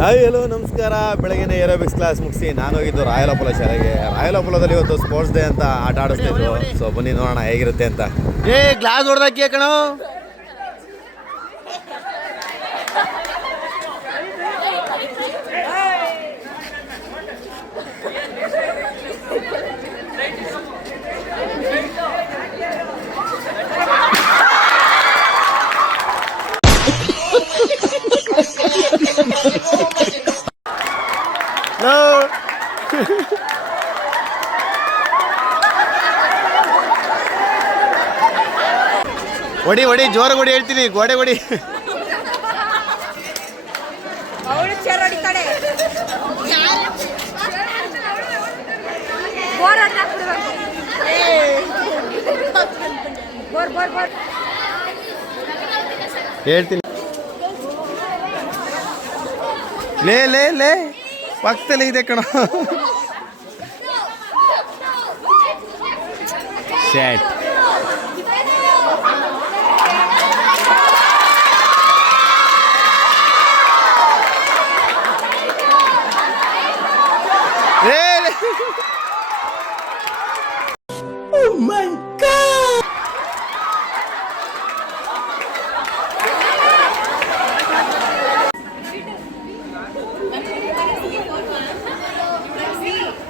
Hi hello ನಮಸ್ಕಾರ. ಬೆಳಗಿನ aerobics class ಮುಗಿಸಿ ನಾನು ಹೋಗಿದ್ದು ರಾಯಲಪುಲ ಶಾಲೆಗೆ. ರಾಯಲಪುಲದಲ್ಲಿ ಇವತ್ತು ಸ್ಪೋರ್ಟ್ಸ್ ಡೇ ಅಂತ ಆಟ ಆಡಿಸ್ತಿದ್ರು. ಸೊ ಬನ್ನಿ ನೋಡೋಣ ಹೇಗಿರುತ್ತೆ ಅಂತ. ಗ್ಲಾಸ್ ಹೊಡೆದಾಕಿ ಕಣೋ. ಹೊಡಿ ಹೊಡಿ ಜೋರ ಹೊಡಿ ಹೇಳ್ತೀನಿ. ಗೋಡೆ ಹೊಡಿ. ಹೇಳ್ತೀನಿ. ಲೇ ಲೇ ಲೇ ಪಕ್ಕದಲ್ಲೇ ಇದೆ ಕಣ. ಶೇಟ್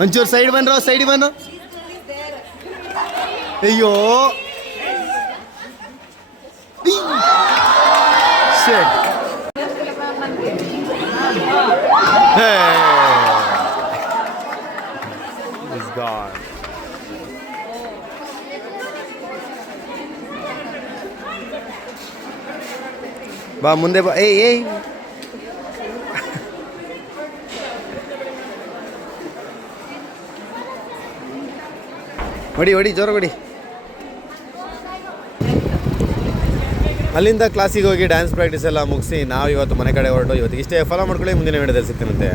ಒಂಚೂರು ಸೈಡ್ ಬಂದ್ರು, ಸೈಡ್ ಬಂದು. ಅಯ್ಯೋ ಬಾ ಮುಂದೆ ಬಾ. ಏಯ್ ಹೊಡಿ ಹೊಡಿ ಜೋರ ಹೊಡಿ. ಅಲ್ಲಿಂದ ಕ್ಲಾಸಿಗೆ ಹೋಗಿ ಡ್ಯಾನ್ಸ್ ಪ್ರಾಕ್ಟೀಸ್ ಎಲ್ಲ ಮುಗಿಸಿ ನಾವು ಇವತ್ತು ಮನೆ ಕಡೆ ಹೊರಟು. ಇವತ್ತಿಗೆ ಇಷ್ಟೇ. ಫಾಲೋ ಮಾಡ್ಕೊಳ್ಳಿ. ಮುಂದಿನ ವಿಡಿಯೋದಲ್ಲಿ ಸಿಗ್ತೀನಂತೆ.